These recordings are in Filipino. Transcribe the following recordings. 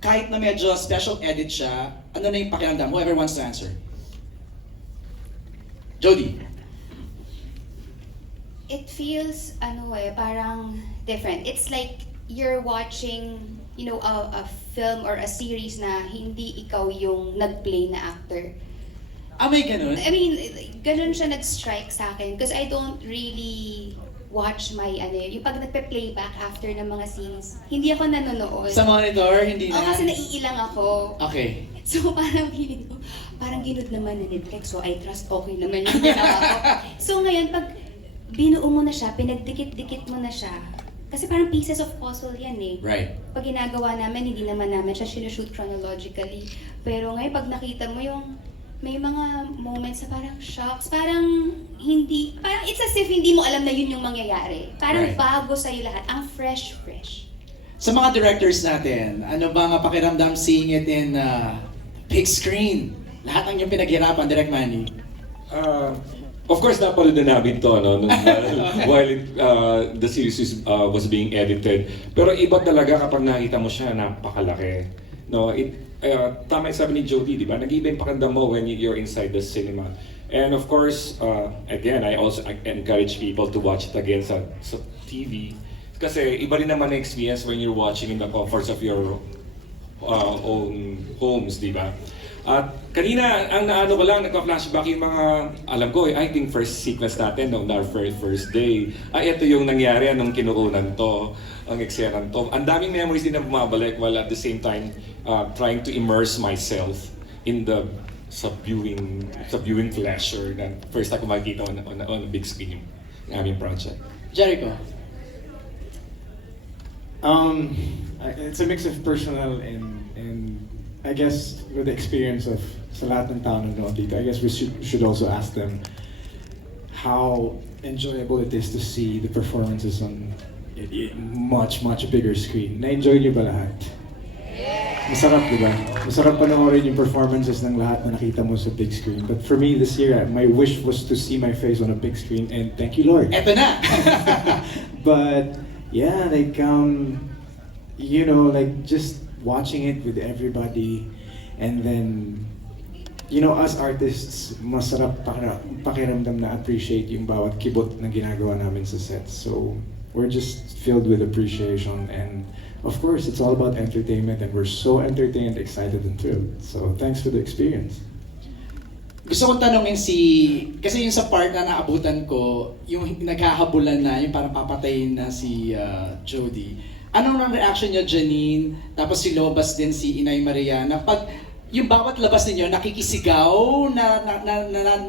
kahit na medyo special edit siya, ano na yung pakiramdam? Whoever wants to answer. Jody. It feels, parang different. It's like you're watching, a film or a series na hindi ikaw yung nag-play na actor. May ganun? I mean, ganun siya nag-strike sa akin because I don't really watch my, yung pag nagpe-playback after ng mga scenes, hindi ako nanonood. Sa monitor, hindi na? Kasi naiilang ako. Okay. So parang feeling ko, parang ginod naman na Netflix, so I trust okay naman yung ginawa ko. So ngayon, pag binuo mo na siya, pinagdikit-dikit mo na siya, kasi parang pieces of puzzle yan eh. Right. Pag ginagawa namin, hindi naman namin siya sinushoot chronologically. Pero ngayon, pag nakita mo yung may mga moments na parang shocks, parang it's as if hindi mo alam na yun yung mangyayari. Parang Right. bago sa'yo lahat, ang fresh. Sa mga directors natin, ano ba nga pakiramdam seeing it in big screen? Lahat ng yung pinaghirapan, Direct Manny. Of course, napanood na namin to while the series was being edited. Pero iba talaga kapag nakita mo siya, napakalaki. No, tama yung sabi ni Jody, di ba? Nag-iba yung pakiramdam mo when you're inside the cinema. And of course, again, I encourage people to watch it again sa TV. Kasi iba rin naman ang experience when you're watching in the comforts of your own homes, di ba? At kanina, ang naano ko lang, nagka-flashback yung mga, alam ko, I think first sequence natin, no, our first day. Ito yung nangyari, anong kinukunan to, ang eksenan to. Ang daming memories din na bumabalik while at the same time trying to immerse myself in the viewing pleasure na first time ko makikita on a big screen yung aming project. Jericho. It's a mix of personal and I guess with the experience of sa lahat ng tao nanonood dito, I guess we should also ask them how enjoyable it is to see the performances on much bigger screen. Na-enjoy niyo ba lahat? Masarap, di ba? Masarap panoorin yung performances ng lahat na nakita mo sa big screen. But for me this year, my wish was to see my face on a big screen and thank you Lord. Eto na! But yeah, like just watching it with everybody, and then us artists, masarap pakiramdam na appreciate yung bawat kibot na ginagawa namin sa set. So we're just filled with appreciation, and of course it's all about entertainment, and we're so entertained, excited, and thrilled. So thanks for the experience. Gusto kong tanongin kasi yung sa part na naabutan ko, yung naghahabulan na, yung parang papatayin na si Jody. Anong ang reaction niyo, Janine? Tapos si Lobas din, si Inay Maria, na pag yung bawat labas ninyo nakikisigaw,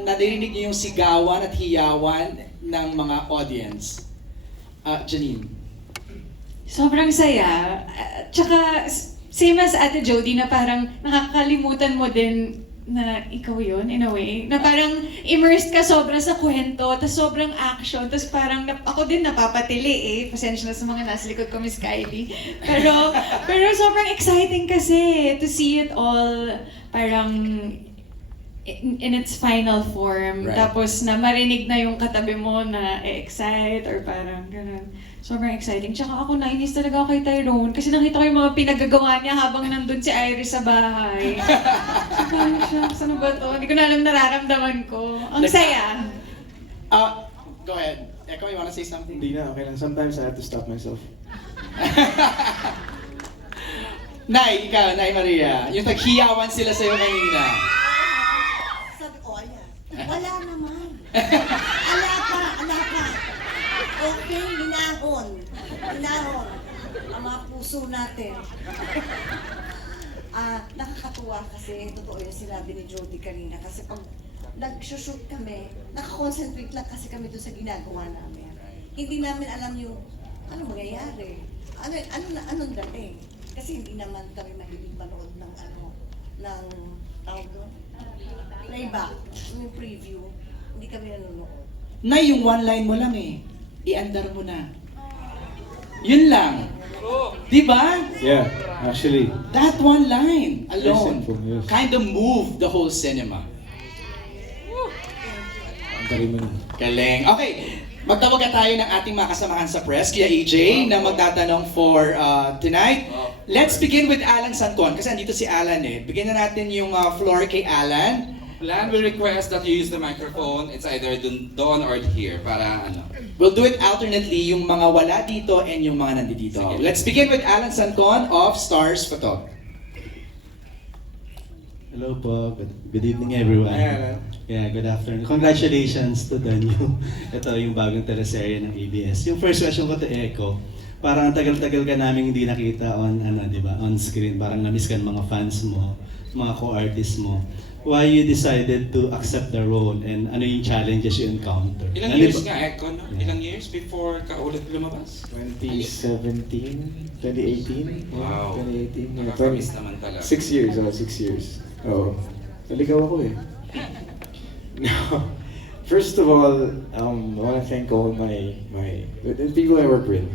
narinig niyo yung sigawan at hiyawan ng mga audience. Janine. Sobrang saya. Tsaka, same as Ate Jody, na parang nakakalimutan mo din na ikaw yun, in a way. Na parang immersed ka sobra sa kwento, tapos sobrang action, tapos parang ako din napapatili eh. Pasensya na sa mga nasa likod ko, Miss Kylie. Pero sobrang exciting kasi to see it all parang in its final form. Right. Tapos na marinig na yung katabi mo na excite or parang ganun. Sobrang exciting. Tsaka ako nainis talaga ako kay Tyrone kasi nakita ko yung mga pinagagawa niya habang nandun si Iris sa bahay. So parang siya, ano ba to? Hindi ko na alam nararamdaman ko. Ang saya. Go ahead. Eko, you wanna say something? Hindi na, okay lang. Sometimes I have to stop myself. Nay, ikaw, Nay Maria. Yung taghiyawan sila sa'yo kanina. Sabi ko, ayan. Wala naman. Ala ka. Okay, hinahon. Ang mga puso natin. Nakakatuwa kasi totoo yung sinabi ni Jody kanina. Kasi pag nag-shoot kami, nakakonsentrate lang kasi kami doon sa ginagawa namin. Hindi namin alam yung ano mangyayari. Anong dating. Kasi hindi naman kami mahilig manood ng tawag doon? Playback, yung preview. Hindi kami nanonood. Nay, yung one line mo lang eh. I-andar mo na. Yun lang. Di ba? Yeah, actually. That one line alone simple, yes. kind of moved the whole cinema. Ang galing mo na. Galing. Okay, magtawagan tayo ng ating mga kasamahan sa press, kaya AJ, na magtatanong for tonight. Let's begin with Alan Santon kasi andito si Alan eh. Bigyan na natin yung floor kay Alan. Lan will request that you use the microphone. It's either doon or here para ano. We'll do it alternately, yung mga wala dito and yung mga nandito. Sige. Let's begin with Alan Santon of Stars Photo. Hello po. Good evening everyone. Hi, Alan. Yeah, good afternoon. Congratulations to the new, ito yung bagong teleserye ng ABS. Yung first question ko to Echo, parang ang tagal-tagal ka namin hindi nakita on, di ba, on screen. Parang na-miss ka ng mga fans mo, mga co-artists mo. Why you decided to accept the role and ano yung challenges you encounter? Ilang Ano years ba- nga, Echo, no? Ilang years before ka ulit lumabas? 2017, 2018? Wow. 2018. yeah, Nakakamiss naman talaga. 6 years, 6 years. Oo. Naligaw ako eh. No. First of all, I want to thank all the people I work with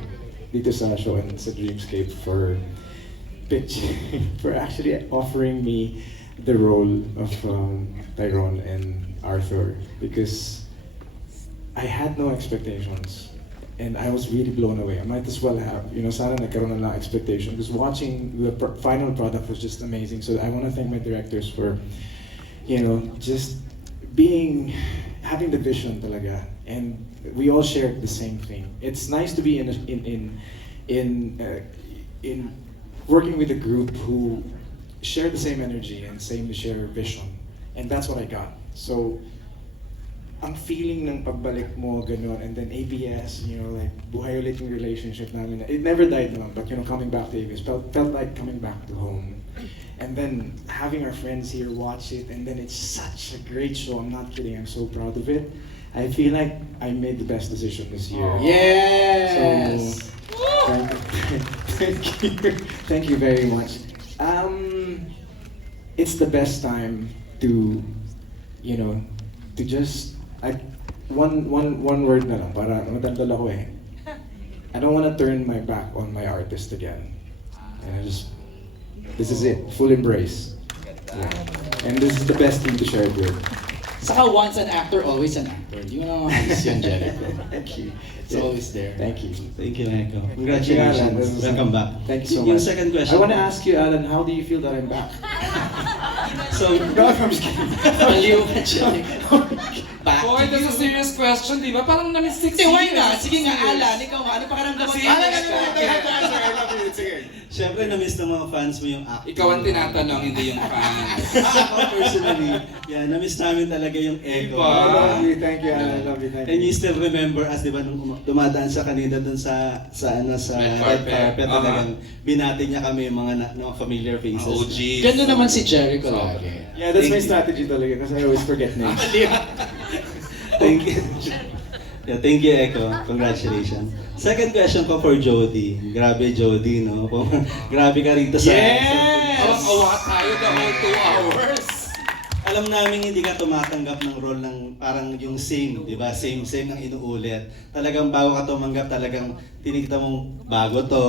dito sa show and sa Dreamscape for for actually offering me the role of Tyrone and Arthur because I had no expectations and I was really blown away. I might as well have, sana nagkaroon na lang expectation because watching the final product was just amazing. So I want to thank my directors for, just having the vision talaga, and we all shared the same thing. It's nice to be in working with a group who share the same energy and share vision, and that's what I got. So ang feeling ng pagbalik mo ganon, and then ABS, like buhay ulit yung relationship namin. It never died naman, but coming back to ABS felt like coming back to home. And then having our friends here watch it, and then it's such a great show. I'm not kidding. I'm so proud of it. I feel like I made the best decision this year. Yes! So, thank you. Thank you very much. It's the best time to, to just, one word na lang, para matandal ako eh. I don't want to turn my back on my artist again. And this is it, full embrace. Yeah. And this is the best team to share it with. Saka once an actor, always an actor. Di mo naman mahalis yun, Jericho. Thank you. It's always there. Thank you. Thank you, Echo. Alan. Congratulations. Welcome back. Thank you so Yung much. second question. I want to ask you, Alan, how do you feel that I'm back? So, No, I'm just kidding. Maliw ka, Jericho. Back Boy, to that's a you. serious question, di ba? Parang na-miss 6 Hindi, years. why not? Sige nga, Alan, ikaw nga. Ano pakiramdaman Kasi- mo? Alan, I love you. Sige. syempre na-miss ng mga fans mo yung acting. Ikaw ang tinatanong, hindi yung fans. Ako personally, na-miss namin talaga yung Echo. Diba? I love you. Thank you, Alan. I love you. Thank And you you. still remember us, di ba, nung dumadaan sa kanina dun sa Red red carpet. carpet, talagang binati niya kami yung mga familiar Mga faces. OGs. Ganda naman si Jericho So, lagi. Yeah, that's my Thank you. strategy talaga because I always forget names. Thank you. Yeah, thank you, Echo. Congratulations. Second question ko for Jody. Grabe, Jody, no? Grabe ka rito sa... Yes! Awang-awa tayo the whole 2 hours. Alam namin hindi ka tumatanggap ng role ng parang yung same, di ba? Same ang inuulit. Talagang bago ka tumanggap, talagang tinikita mong bago to.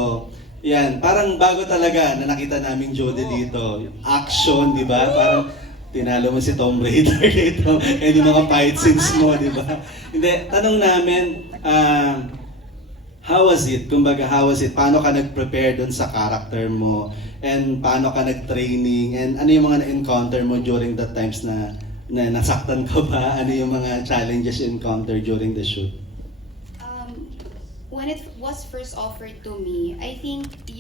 Yan, parang bago talaga na nakita namin Jody dito. Action, di ba? Parang tinalo mo si Tomb Raider dito. And yung mga fight scenes mo, di ba? Hindi, tanong namin, how was it? Kumbaga, how was it? Paano ka nag-prepare dun sa character mo? And paano ka nag-training? And ano yung mga na-encounter mo during the times na nasaktan ka ba? Ano yung mga challenges you encounter during the shoot? When it was first offered to me, I think